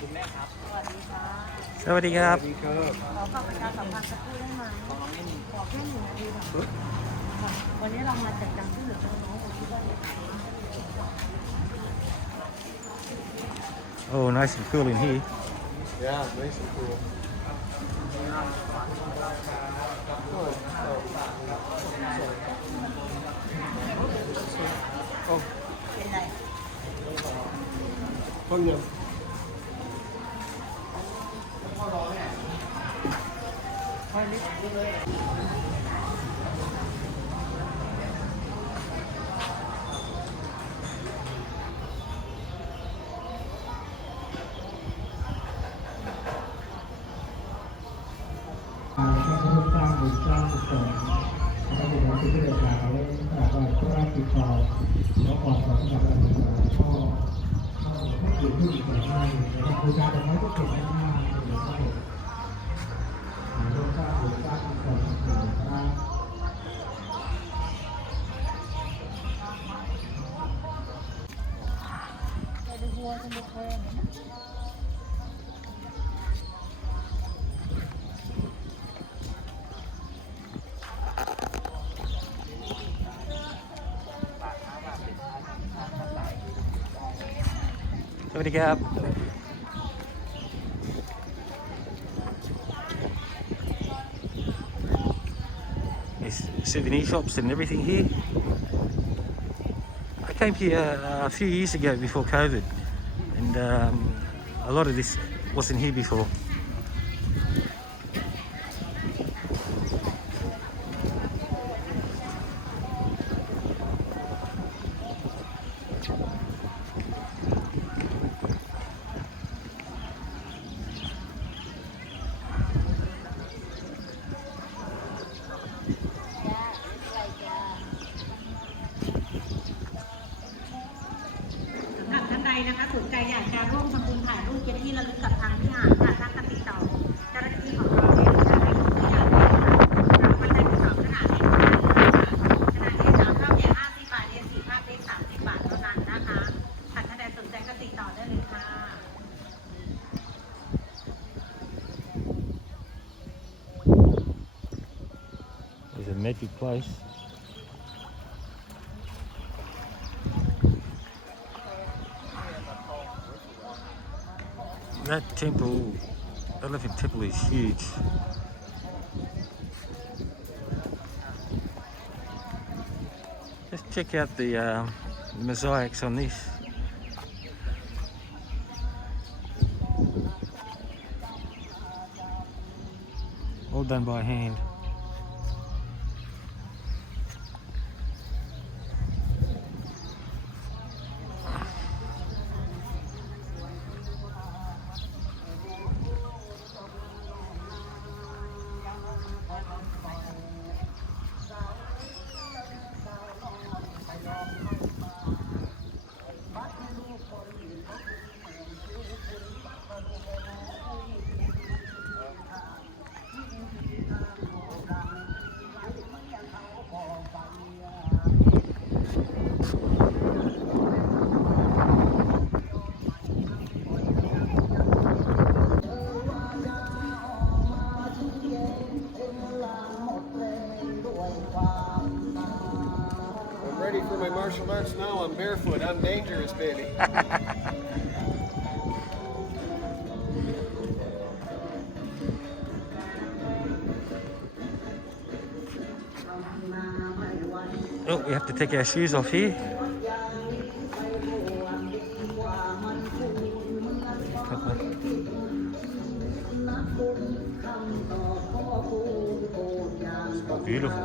คุณแม่ครับสวัสดีค่ะ สวัสดีครับ ขอฝากประชาสัมพันธ์สักครู่ได้ไหม ของน้องไม่มี ขอแค่1 นาทีค่ะวันนี้เรามาจัดการช่วยเหลือน้องๆที่บ้าน Oh, nice and cool in here. Yeah, nice and cool. Oh, เป็นไร không nhầm. สร้างบุญสร้างกุศลแล้วก็มีความคิดที่จะการเล่นแบบว่าพระราชติดต่อแล้วก่อนของสำหรับเราก็ไม่เกี่ยวกับผู้หญิงแต่ไม่นะครับคือการแต่ไม่ก็เก่งมากๆเลยครับผมสร้างบุญสร้างกุศลนะครับจะดูวัวจะดูแพง สวัสดีครับ There's souvenir shops and everything here. I came here a few years ago before COVID, and a lot of this wasn't here before.ท่านใดนะคะสนใจอยากจะร่วมทำบุญถ่ายรูปเก็บที่ระลึกกับทางวิหารค่ะท่านก็ติดต่อเจ้าหน้าที่ของเราได้นะคะให้ทุกอย่างเลยค่ะวันได้ที่2ขนาดนี้ขนาดนี้3เท่าแก่50 บาทเรียน4ภาพเล็ก30 บาทเท่านั้นนะคะท่านใดสนใจก็ติดต่อได้เลยค่ะ There's a magic place. That temple, elephant temple, is huge. Let's check out the mosaics on this. All done by hand. I'm ready for my martial arts now. I'm barefoot. I'm dangerous, baby. Oh, we have to take our shoes off here. Oh, beautiful.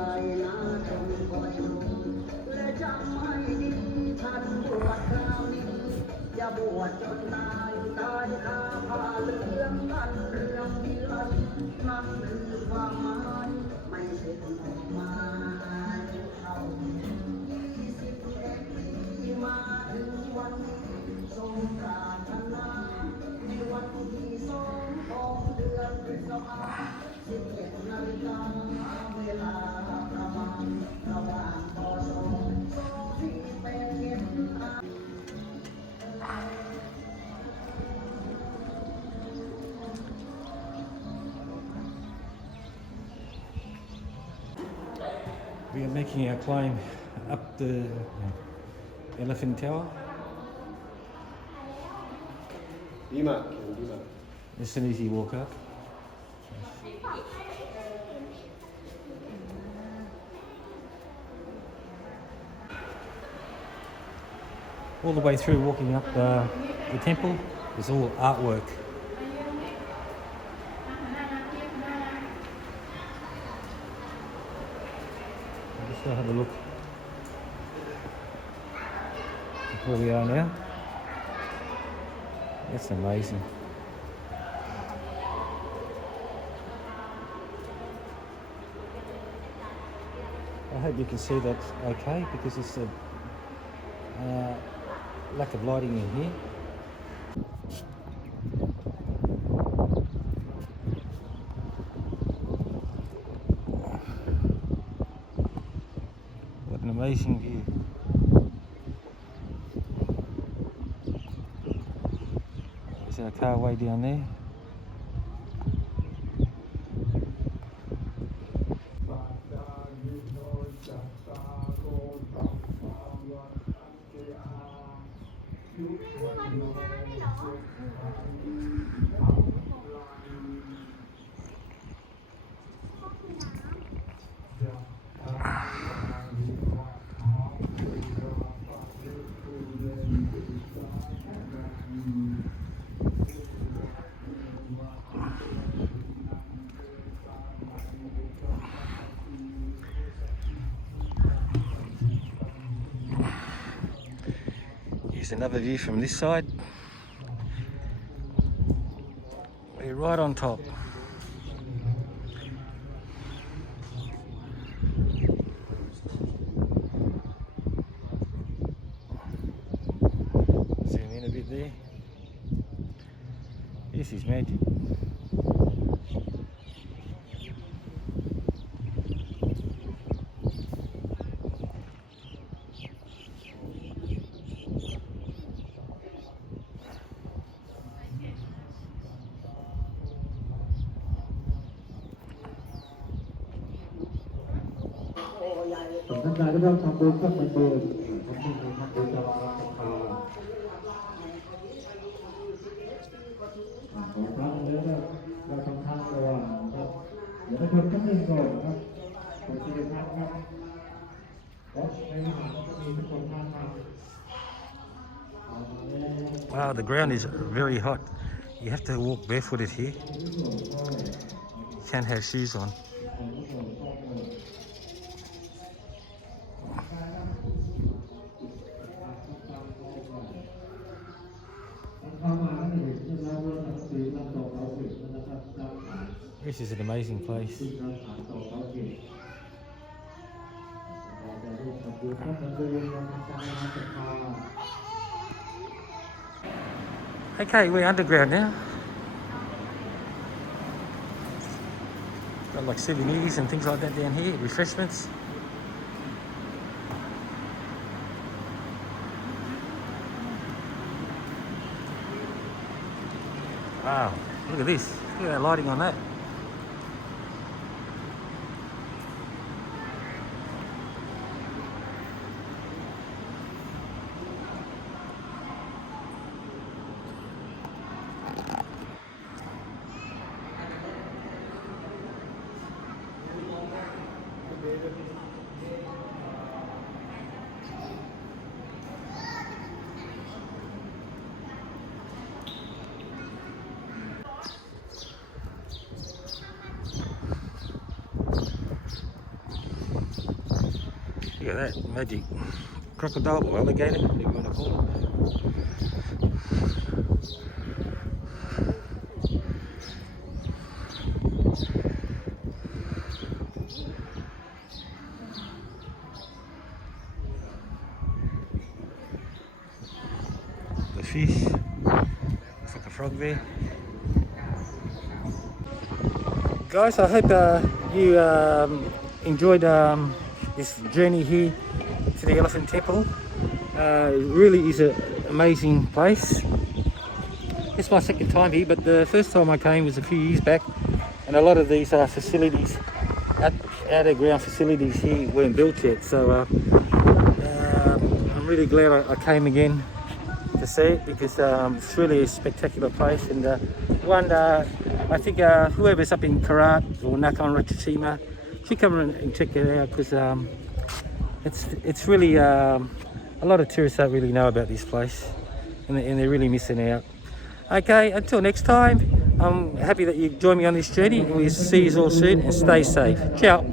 making our climb up the elephant tower. Dima. It's an easy walk up. All the way through walking up the temple is all artwork. Let's go have a look where we are now. That's amazing. I hope you can see that okay, because it's a lack of lighting in here. What an amazing view. There's our car way down there. Here's another view from this side. We're right on top. Zoom in a bit there. This is magic. Wow, the ground is very hot. You have to walk barefooted here. You can't have shoes on. This is an amazing place. Okay, we're underground now. Got like souvenirs and things like that down here, refreshments. Wow, look at this. Look at that lighting on that. Look at that magic crocodile or alligator, whatever you want to call it. The fish, looks like a frog there. Guys, I hope you enjoyed this journey here to the Elephant Temple. It really is an amazing place. It's my second time here, but the first time I came was a few years back, and a lot of these facilities outer ground facilities here weren't built yet. So I'm really glad I came again to see it, because it's really a spectacular place, and one I think whoever's up in Korat or Nakhon, Ratchasima should come and check it out, because it's really a lot of tourists don't really know about this place, and they're really missing out. Okay, until next time, I'm happy that you joined me on this journey, and we'll see you all soon, and stay safe. Ciao.